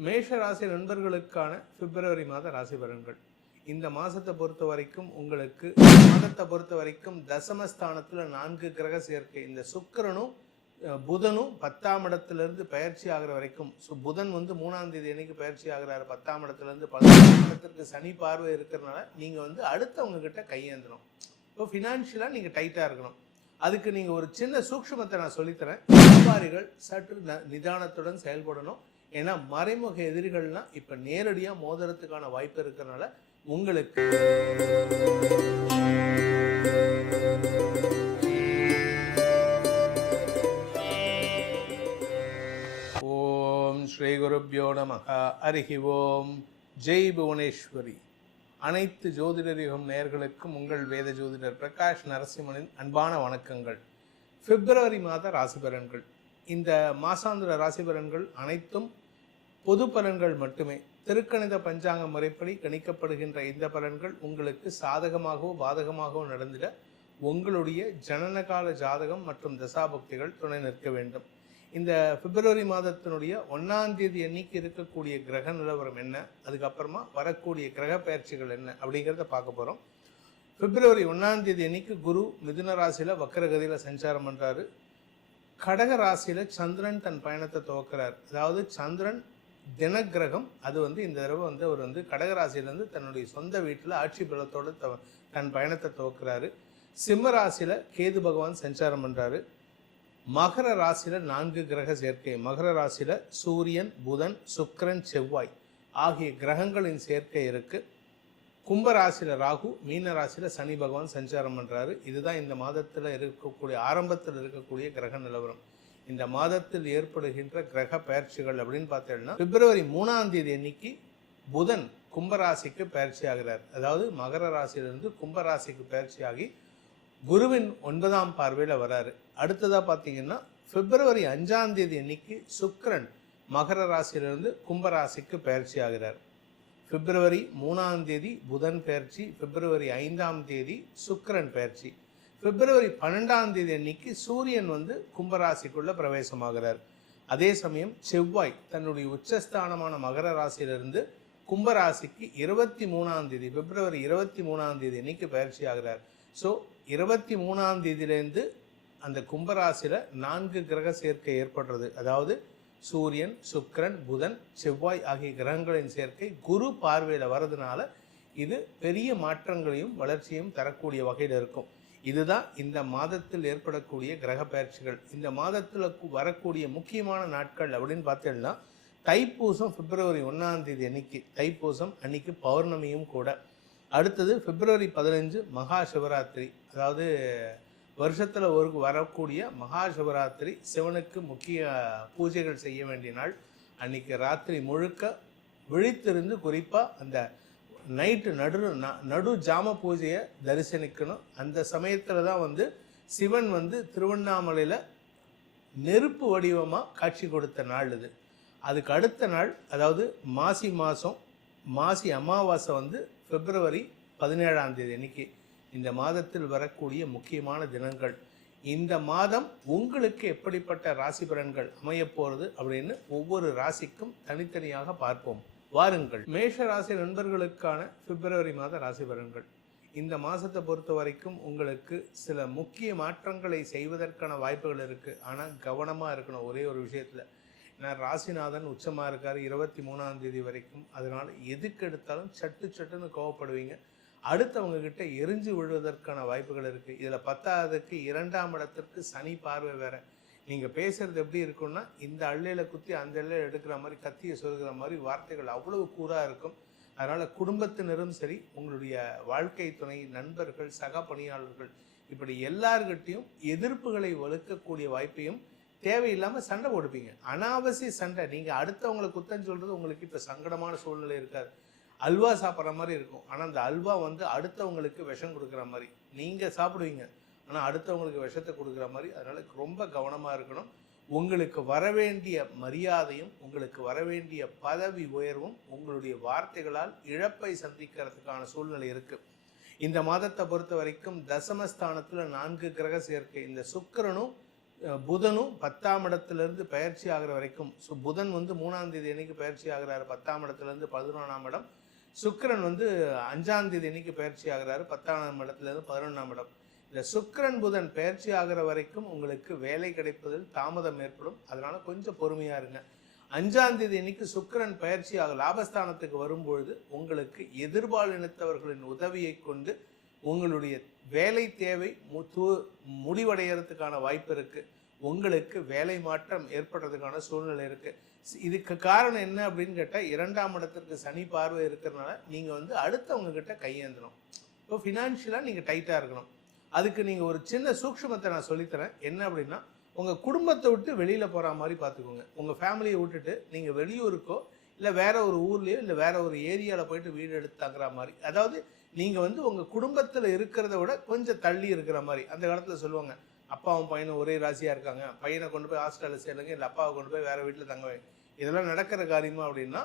மேஷ ராசி நண்பர்களுக்கான பிப்ரவரி மாத ராசி பலன்கள். இந்த மாதத்தை பொறுத்த வரைக்கும் உங்களுக்கு மாதத்தை பொறுத்த வரைக்கும் தசமஸ்தானத்தில் நான்கு கிரக சேர்க்கை. இந்த சுக்கரனும் புதனும் பத்தாம் இடத்துலேருந்து பயிற்சி ஆகிற வரைக்கும். ஸோ புதன் வந்து மூணாம் தேதி அன்னைக்கு பயிற்சி ஆகிறாரு. பத்தாம் இடத்துலேருந்து பதினொன்றாம் இடத்திற்கு சனி பார்வை இருக்கிறனால நீங்கள் வந்து அடுத்தவங்க கிட்ட கையேந்தணும் இப்போ ஃபினான்ஷியலாக நீங்கள் டைட்டாக இருக்கணும். அதுக்கு நீங்கள் ஒரு சின்ன சூக்ஷ்மத்தை நான் சொல்லித்தரேன். வியாபாரிகள் சற்று ந- நிதானத்துடன் செயல்படணும். ஏன்னா மறைமுக எதிரிகள்லாம் இப்போ நேரடியாக மோதுறதுக்கான வாய்ப்பு இருக்கிறனால உங்களுக்கு ஓம் ஸ்ரீ குருப்யோ நமக. அருகி ஓம். ஜெய் புவனேஸ்வரி. அனைத்து ஜோதிடர் யுகம் நேர்களுக்கும் உங்கள் வேத ஜோதிடர் பிரகாஷ் நரசிம்மனின் அன்பான வணக்கங்கள். பிப்ரவரி மாத ராசி பலன்கள் இந்த மாசாந்திர ராசி பலன்கள் அனைத்தும் பொது பலன்கள் மட்டுமே. திருக்கணித பஞ்சாங்க முறைப்படி கணிக்கப்படுகின்ற இந்த பலன்கள் உங்களுக்கு சாதகமாகவோ பாதகமாகவோ நடந்திட உங்களுடைய ஜனனகால ஜாதகம் மற்றும் தசாபக்திகள் துணை நிற்க வேண்டும். இந்த பிப்ரவரி மாதத்தினுடைய ஒன்றாம் தேதி அன்னைக்கு இருக்கக்கூடிய கிரக நிலவரம் என்ன? அதுக்கப்புறமா வரக்கூடிய கிரக பயிற்சிகள் என்ன? அப்படிங்கிறத பார்க்க போகிறோம் பிப்ரவரி ஒன்றாம் தேதி அன்னைக்கு குரு மிதுன ராசியில் வக்கரகதியில் சஞ்சாரம் பண்ணுறாரு கடக ராசியில் சந்திரன் தன் பயணத்தை துவக்கிறார். அதாவது சந்திரன் தினக்கிரகம் அது வந்து இந்த தடவை வந்து அவர் வந்து கடகராசியிலேருந்து தன்னுடைய சொந்த வீட்டில் ஆட்சி பலத்தோடு த தன் பயணத்தை துவக்கிறாரு. சிம்ம ராசியில் கேது பகவான் சஞ்சாரம் பண்ணுறாரு மகர ராசியில் நான்கு கிரக சேர்க்கை. மகர ராசியில் சூரியன் புதன் சுக்கிரன் செவ்வாய் ஆகிய கிரகங்களின் சேர்க்கை இருக்குது கும்பராசியில் ராகு மீன ராசியில் சனி பகவான் சஞ்சாரம் பண்ணுறாரு இதுதான் இந்த மாதத்தில் இருக்கக்கூடிய ஆரம்பத்தில் இருக்கக்கூடிய கிரக நிலவரம். இந்த மாதத்தில் ஏற்படுகின்ற கிரக பயிற்சிகள் அப்படின்னு பார்த்தோம்னா பிப்ரவரி மூணாம் தேதி அன்னைக்கு புதன் கும்பராசிக்கு பயிற்சி ஆகிறார். அதாவது மகர ராசியிலிருந்து கும்பராசிக்கு பயிற்சி ஆகி குருவின் ஒன்பதாம் பார்வையில் வராரு. அடுத்ததாக பார்த்தீங்கன்னா பிப்ரவரி அஞ்சாம் தேதி அன்னைக்கு சுக்கரன் மகர ராசியிலிருந்து கும்பராசிக்கு பயிற்சி ஆகிறார். பிப்ரவரி மூணாம் தேதி புதன் பயிற்சி பிப்ரவரி ஐந்தாம் தேதி சுக்கரன் பயிற்சி. பிப்ரவரி பன்னெண்டாம் தேதி அன்னைக்கு சூரியன் வந்து கும்பராசிக்குள்ள பிரவேசமாகிறார். அதே சமயம் செவ்வாய் தன்னுடைய உச்சஸ்தானமான மகர ராசியிலிருந்து கும்பராசிக்கு இருபத்தி மூணாம் தேதி பிப்ரவரி இருபத்தி மூணாம் தேதி அன்னைக்கு பயிற்சி ஆகிறார். ஸோ இருபத்தி மூணாம் தேதியிலேருந்து அந்த கும்பராசியில் நான்கு கிரக சேர்க்கை ஏற்படுறது. அதாவது சூரியன் சுக்கரன் புதன் செவ்வாய் ஆகிய கிரகங்களின் சேர்க்கை குரு பார்வையில் வர்றதுனால இது பெரிய மாற்றங்களையும் வளர்ச்சியும் தரக்கூடிய வகையில் இருக்கும். இதுதான் இந்த மாதத்தில் ஏற்படக்கூடிய கிரக பயிற்சிகள். இந்த மாதத்தில் வரக்கூடிய முக்கியமான நாட்கள் அப்படின்னு பார்த்தீங்கன்னா தைப்பூசம் பிப்ரவரி ஒன்றாம் தேதி அன்னைக்கு. தைப்பூசம் அன்னைக்கு பௌர்ணமியும் கூட. அடுத்தது பிப்ரவரி பதினஞ்சு மகா சிவராத்திரி. அதாவது வருஷத்தில் ஒரு வரக்கூடிய மகா சிவராத்திரி சிவனுக்கு முக்கிய பூஜைகள் செய்ய வேண்டிய நாள். அன்னைக்கு ராத்திரி முழுக்க விழித்திருந்து குறிப்பாக அந்த நைட்டு நடு ந- நடு ஜாம பூஜையை தரிசனிக்கணும். அந்த சமயத்தில் தான் வந்து சிவன் வந்து திருவண்ணாமலையில் நெருப்பு வடிவமாக காட்சி கொடுத்த நாள் இது. அதுக்கு அடுத்த நாள் அதாவது மாசி மாதம் மாசி அமாவாசை வந்து பிப்ரவரி பதினேழாம் தேதி அன்னைக்கு. இந்த மாதத்தில் வரக்கூடிய முக்கியமான தினங்கள். இந்த மாதம் உங்களுக்கு எப்படிப்பட்ட ராசி பலன்கள் அமையப் அப்படின்னு ஒவ்வொரு ராசிக்கும் தனித்தனியாக பார்ப்போம். வாருங்கள். மேஷ ராசி நண்பர்களுக்கான பிப்ரவரி மாத ராசி பலன்கள். இந்த மாதத்தை பொறுத்த வரைக்கும் உங்களுக்கு சில முக்கிய மாற்றங்களை செய்வதற்கான வாய்ப்புகள் இருக்குது ஆனால் கவனமாக இருக்கணும் ஒரே ஒரு விஷயத்தில். ஏன்னா ராசிநாதன் உச்சமாக இருக்கார் இருபத்தி மூணாம் தேதி வரைக்கும். அதனால் எதுக்கு எடுத்தாலும் சட்டு சட்டுன்னு கோவப்படுவீங்க. அடுத்தவங்க கிட்ட எரிஞ்சு விழுவதற்கான வாய்ப்புகள் இருக்குது இதில் பத்தாவதுக்கு இரண்டாம் இடத்திற்கு சனி பார்வை வேற. நீங்கள் பேசுறது எப்படி இருக்கும்னா இந்த அள்ளையில் குத்தி அந்த அள்ளையில் எடுக்கிற மாதிரி கத்தியை சொல்கிற மாதிரி வார்த்தைகள் அவ்வளவு கூறாக இருக்கும். அதனால் குடும்பத்தினரும் சரி உங்களுடைய வாழ்க்கை துணை நண்பர்கள் சக பணியாளர்கள் இப்படி எல்லார்கிட்டையும் எதிர்ப்புகளை வலுக்கக்கூடிய வாய்ப்பையும் தேவையில்லாமல் சண்டை போடுப்பீங்க அனாவசிய சண்டை. நீங்கள் அடுத்தவங்களை குத்தம் சொல்கிறது உங்களுக்கு இப்போ சங்கடமான சூழ்நிலை இருக்காது. அல்வா சாப்பிட்ற மாதிரி இருக்கும். ஆனால் அந்த அல்வா வந்து அடுத்தவங்களுக்கு விஷம் கொடுக்குற மாதிரி. நீங்கள் சாப்பிடுவீங்க. ஆனால் அடுத்தவங்களுக்கு விஷத்தை கொடுக்குற மாதிரி. அதனால் ரொம்ப கவனமாக இருக்கணும். உங்களுக்கு வரவேண்டிய மரியாதையும் உங்களுக்கு வரவேண்டிய பதவி உயர்வும் உங்களுடைய வார்த்தைகளால் இழப்பை சந்திக்கிறதுக்கான சூழ்நிலை இருக்குது இந்த மாதத்தை பொறுத்த வரைக்கும் தசமஸ்தானத்தில் நான்கு கிரக சேர்க்கை. இந்த சுக்கரனும் புதனும் பத்தாம் இடத்துலேருந்து பயிற்சி ஆகிற வரைக்கும். ஸோ புதன் வந்து மூணாம் தேதி அன்னைக்கு பயிற்சி ஆகிறாரு. பத்தாம் இடத்துலேருந்து பதினொன்றாம் இடம். சுக்கிரன் வந்து அஞ்சாம் தேதி அன்னைக்கு பயிற்சி ஆகிறாரு. பத்தாம் இடத்துலேருந்து பதினொன்றாம் இடம் இந்த சுக்கரன் புதன் பயிற்சி ஆகிற வரைக்கும் உங்களுக்கு வேலை கிடைப்பதில் தாமதம் ஏற்படும். அதனால கொஞ்சம் பொறுமையா இருங்க. அஞ்சாம் தேதி அன்னைக்கு சுக்கிரன் பயிற்சி ஆக லாபஸ்தானத்துக்கு வரும்பொழுது உங்களுக்கு எதிர்பால் இனத்தவர்களின் உதவியை கொண்டு உங்களுடைய வேலை தேவை மு- து- முடிவடைகிறதுக்கான வாய்ப்பு இருக்கு. உங்களுக்கு வேலை மாற்றம் ஏற்படுறதுக்கான சூழ்நிலை இருக்குது இதுக்கு காரணம் என்ன அப்படின்னு கேட்டால் இரண்டாம் இடத்திற்கு சனி பார்வை இருக்கிறனால நீங்கள் வந்து அடுத்தவங்கக்கிட்ட கையேந்தணும். இப்போ ஃபினான்ஷியலாக நீங்கள் டைட்டாக இருக்கணும். அதுக்கு நீங்கள் ஒரு சின்ன சூக்ஷ்மத்தை நான் சொல்லித்தரேன். என்ன அப்படின்னா உங்கள் குடும்பத்தை விட்டு வெளியில் போகிற மாதிரி பார்த்துக்கோங்க. உங்கள் ஃபேமிலியை விட்டுட்டு நீங்கள் வெளியூருக்கோ இல்லை வேற ஒரு ஊர்லேயோ இல்லை வேற ஒரு ஏரியாவில் போயிட்டு வீடு எடுத்து தங்குற மாதிரி. அதாவது நீங்கள் வந்து உங்கள் குடும்பத்தில் இருக்கிறத விட கொஞ்சம் தள்ளி இருக்கிற மாதிரி. அந்த காலத்தில் சொல்லுவாங்க அப்பாவும் பையனும் ஒரே ராசியாக இருக்காங்க. பையனை கொண்டு போய் ஹாஸ்டலில் சேருங்க இல்லை அப்பாவை கொண்டு போய் வேறு வீட்டில் தங்க வைங்க இதெல்லாம் நடக்கிற காரியமா அப்படின்னா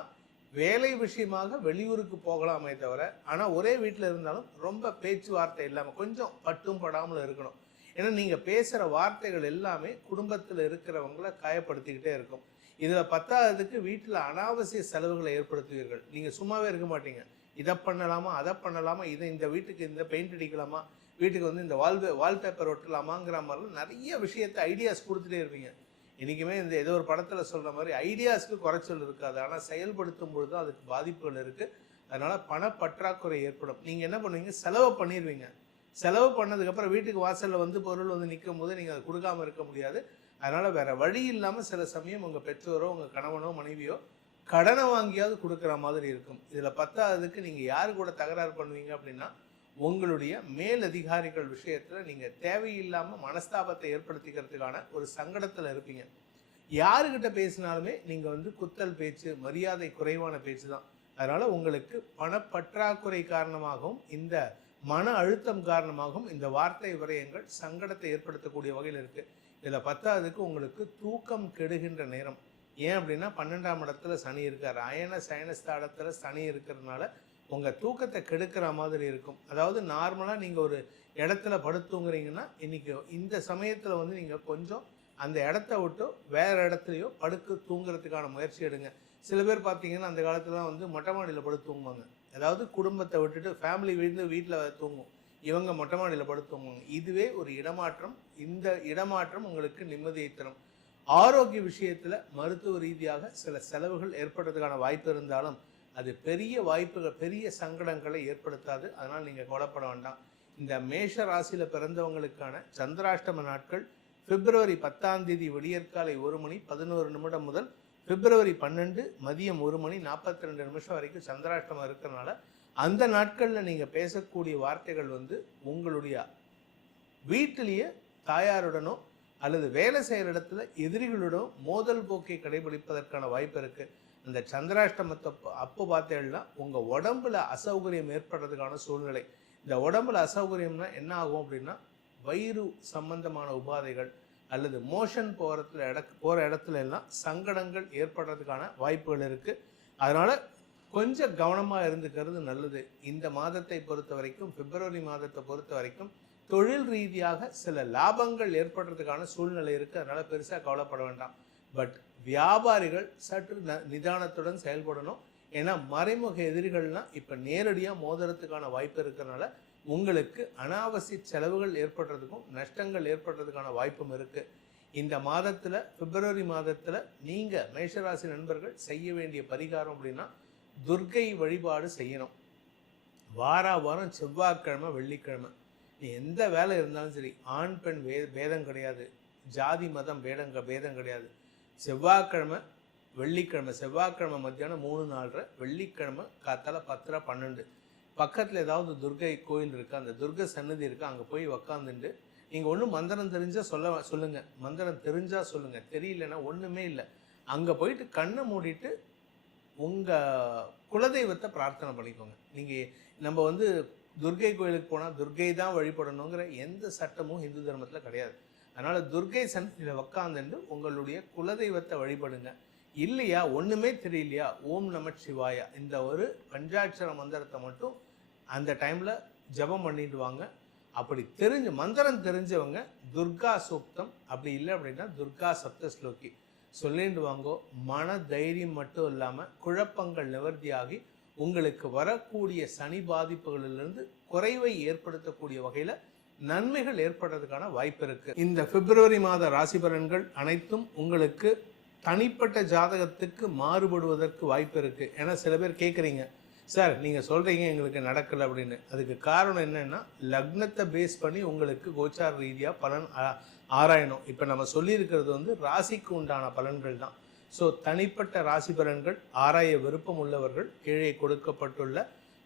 வேலை விஷயமாக வெளியூருக்கு போகலாமே தவிர ஆனால் ஒரே வீட்டில் இருந்தாலும் ரொம்ப பேச்சுவார்த்தை இல்லாமல் கொஞ்சம் பட்டும் படாமல் இருக்கணும். ஏன்னா நீங்கள் பேசுகிற வார்த்தைகள் எல்லாமே குடும்பத்தில் இருக்கிறவங்கள காயப்படுத்திக்கிட்டே இருக்கும். இதில் பத்தாவதுக்கு வீட்டில் அனாவசிய செலவுகளை ஏற்படுத்துவீர்கள். நீங்கள் சும்மாவே இருக்க மாட்டீங்க. இதை பண்ணலாமா அதை பண்ணலாமா இதை இந்த வீட்டுக்கு இந்த பெயிண்ட் அடிக்கலாமா வீட்டுக்கு வந்து இந்த வால் வால்பேப்பர் ஒட்டலாமாங்கிற மாதிரிலாம் நிறைய விஷயத்தை ஐடியாஸ் கொடுத்துட்டே இருப்பீங்க. இன்றைக்குமே இந்த ஏதோ ஒரு படத்தில் சொல்கிற மாதிரி ஐடியாஸ்க்கு குறைச்சல் இருக்காது. ஆனால் செயல்படுத்தும் பொழுது தான் அதுக்கு பாதிப்புகள் இருக்குது அதனால் பணப்பற்றாக்குறை ஏற்படும். நீங்கள் என்ன பண்ணுவீங்க? செலவு பண்ணிடுவீங்க செலவு பண்ணதுக்கப்புறம் வீட்டுக்கு வாசலில் வந்து பொருள் வந்து நிற்கும் போது நீங்கள் அதை கொடுக்காம இருக்க முடியாது. அதனால் வேறு வழி இல்லாமல் சில சமயம் உங்கள் பெற்றோரோ உங்கள் கணவனோ மனைவியோ கடனை வாங்கியாவது கொடுக்குற மாதிரி இருக்கும். இதில் பத்தாவதுக்கு நீங்கள் யார் கூட தகராறு பண்ணுவீங்க அப்படின்னா உங்களுடைய மேலதிகாரிகள் விஷயத்தில் நீங்கள் தேவையில்லாமல் மனஸ்தாபத்தை ஏற்படுத்திக்கிறதுக்கான ஒரு சங்கடத்தில் இருப்பீங்க. யாருக்கிட்ட பேசினாலுமே நீங்கள் வந்து குத்தல் பேச்சு மரியாதை குறைவான பேச்சு தான். அதனால் உங்களுக்கு பணப்பற்றாக்குறை காரணமாகவும் இந்த மன அழுத்தம் காரணமாகவும் இந்த வார்த்தை விரயங்கள் சங்கடத்தை ஏற்படுத்தக்கூடிய வகையில் இருக்குது இதில் பத்தாவதுக்கு உங்களுக்கு தூக்கம் கெடுகின்ற நேரம். ஏன் அப்படின்னா பன்னெண்டாம் இடத்துல சனி இருக்கார். அயன சயனஸ்தானத்தில் சனி இருக்கிறதுனால உங்கள் தூக்கத்தை கெடுக்கிற மாதிரி இருக்கும். அதாவது நார்மலாக நீங்கள் ஒரு இடத்துல படுத்துங்கிறீங்கன்னா இன்றைக்கி இந்த சமயத்தில் வந்து நீங்கள் கொஞ்சம் அந்த இடத்த விட்டு வேற இடத்துலையோ படுக்க தூங்குறதுக்கான முயற்சி எடுங்க. சில பேர் பார்த்தீங்கன்னா அந்த காலத்துலலாம் வந்து மொட்டை மாடியில் படுத்து தூங்குவாங்க. அதாவது குடும்பத்தை விட்டுட்டு ஃபேமிலி விழுந்து வீட்டில் தூங்கும் இவங்க மொட்டை மாடியில் படுத்து தூங்குவாங்க. இதுவே ஒரு இடமாற்றம். இந்த இடமாற்றம் உங்களுக்கு நிம்மதியை தரும். ஆரோக்கிய விஷயத்தில் மருத்துவ ரீதியாக சில செலவுகள் ஏற்படுறதுக்கான வாய்ப்பு இருந்தாலும் அது பெரிய வாய்ப்புகள் பெரிய சங்கடங்களை ஏற்படுத்தாது. அதனால் நீங்கள் கவலைப்பட வேண்டாம். இந்த மேஷ ராசியில் பிறந்தவங்களுக்கான சந்திராஷ்டம நாட்கள் பிப்ரவரி பத்தாம் தேதி விடியற்காலை ஒரு மணி பதினோரு நிமிடம் முதல் பிப்ரவரி பன்னெண்டு மதியம் ஒரு மணி நாற்பத்தி ரெண்டு நிமிஷம் வரைக்கும் சந்திராஷ்டமம் இருக்கிறனால அந்த நாட்களில் நீங்கள் பேசக்கூடிய வார்த்தைகள் வந்து உங்களுடைய வீட்டிலேயே தாயாருடனோ அல்லது வேலை செய்கிற இடத்துல எதிரிகளுடனோ மோதல் போக்கை கடைபிடிப்பதற்கான வாய்ப்பு இருக்குது இந்த சந்திராஷ்டமத்தை அப்போ பார்த்தேன்னா உங்கள் உடம்புல அசௌகரியம் ஏற்படுறதுக்கான சூழ்நிலை. இந்த உடம்புல அசௌகரியம்னா என்ன ஆகும் அப்படின்னா வயிறு சம்பந்தமான உபாதைகள் அல்லது மோஷன் போகிறதுல இட போகிற இடத்துல எல்லாம் சங்கடங்கள் ஏற்படுறதுக்கான வாய்ப்புகள் இருக்குது அதனால் கொஞ்சம் கவனமாக இருந்துக்கிறது நல்லது. இந்த மாதத்தை பொறுத்த வரைக்கும் பிப்ரவரி மாதத்தை பொறுத்த வரைக்கும் தொழில் ரீதியாக சில லாபங்கள் ஏற்படுறதுக்கான சூழ்நிலை இருக்குது அதனால் பெருசாக கவலைப்பட வேண்டாம். பட் வியாபாரிகள் சற்று ந- நிதானத்துடன் செயல்படணும். ஏன்னா மறைமுக எதிரிகள்லாம் இப்போ நேரடியாக மோதுறதுக்கான வாய்ப்பு இருக்கிறனால உங்களுக்கு அனாவசிய செலவுகள் ஏற்படுறதுக்கும் நஷ்டங்கள் ஏற்படுறதுக்கான வாய்ப்பும் இருக்குது இந்த மாதத்தில் பிப்ரவரி மாதத்தில் நீங்கள் மேஷராசி நண்பர்கள் செய்ய வேண்டிய பரிகாரம் அப்படின்னா துர்க்கை வழிபாடு செய்யணும். வாரா வாரம் செவ்வாய்க்கிழமை வெள்ளிக்கிழமை. நீ எந்த வேலை இருந்தாலும் சரி ஆண் பெண் வே பேதம் கிடையாது. ஜாதி மதம் பேதங்க பேதம் கிடையாது. செவ்வாய்க்கிழமை வெள்ளிக்கிழமை செவ்வாய்க்கிழமை மத்தியானம் மூணு நாலரை வெள்ளிக்கிழமை காத்தால பத்தரை பன்னெண்டு. பக்கத்தில் ஏதாவது துர்கை கோயில் இருக்குது அந்த துர்கை சன்னதி இருக்குது அங்கே போய் உக்காந்துட்டு நீங்கள் ஒன்றும் மந்திரம் தெரிஞ்சால் சொல்ல சொல்லுங்கள் மந்திரம் தெரிஞ்சால் சொல்லுங்கள் தெரியலன்னா ஒன்றுமே இல்லை. அங்கே போயிட்டு கண்ணை மூடிட்டு உங்கள் குலதெய்வத்தை பிரார்த்தனை பண்ணிக்கோங்க. நீங்கள் நம்ம வந்து துர்கை கோயிலுக்கு போனால் துர்கை தான் வழிபடணுங்கிற எந்த சட்டமும் இந்து தர்மத்தில் கிடையாது. அதனால் துர்கை சன்னதியில் உக்காந்துட்டு உங்களுடைய குலதெய்வத்தை வழிபடுங்க. இல்லையா? ஒன்றுமே தெரியலையா? ஓம் நம சிவாயா. இந்த ஒரு பஞ்சாட்சர மந்திரத்தை மட்டும் அந்த டைமில் ஜெபம் பண்ணிட்டு வாங்க. அப்படி தெரிஞ்ச மந்திரம் தெரிஞ்சவங்க துர்கா சூக்தம் அப்படி இல்லை அப்படின்னா துர்கா சப்த ஸ்லோகி சொல்லிட்டு வாங்கோ மன தைரியம் மட்டும் இல்லாமல் குழப்பங்கள் நிவர்த்தியாகி உங்களுக்கு வரக்கூடிய சனி பாதிப்புகளிலிருந்து குறைவை ஏற்படுத்தக்கூடிய வகையில் நன்மைகள் ஏற்படுறதுக்கான வாய்ப்பு இருக்கு. இந்த பிப்ரவரி மாத ராசி பலன்கள் அனைத்தும் உங்களுக்கு தனிப்பட்ட ஜாதகத்துக்கு மாறுபடுவதற்கு வாய்ப்பு இருக்கு. ஏன்னா சில பேர் கேட்குறீங்க சார் நீங்கள் சொல்கிறீங்க எங்களுக்கு நடக்கலை அப்படின்னு. அதுக்கு காரணம் என்னன்னா லக்னத்தை பேஸ் பண்ணி உங்களுக்கு கோச்சார ரீதியாக பலன் ஆராயணும். இப்போ நம்ம சொல்லியிருக்கிறது வந்து ராசிக்கு உண்டான பலன்கள் தான். ஸோ தனிப்பட்ட ராசி பலன்கள் ஆராய விருப்பம் உள்ளவர்கள் கீழே கொடுக்கப்பட்டுள்ள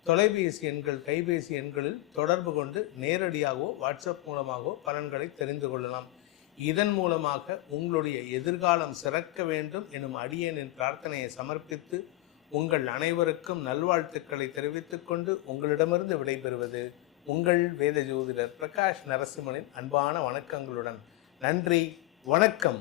தொலைபேசி எண்கள் கைபேசி எண்களில் தொடர்பு கொண்டு நேரடியாகவோ வாட்ஸ்அப் மூலமாகவோ பலன்களை தெரிந்து கொள்ளலாம். இதன் மூலமாக உங்களுடைய எதிர்காலம் சிறக்க வேண்டும் எனும் அடியனின் பிரார்த்தனையை சமர்ப்பித்து உங்கள் அனைவருக்கும் நல்வாழ்த்துக்களை தெரிவித்துக் கொண்டு உங்களிடமிருந்து விடைபெறுவது உங்கள் வேத ஜோதிடர் பிரகாஷ் நரசிம்மனின் அன்பான வணக்கங்களுடன். நன்றி வணக்கம்.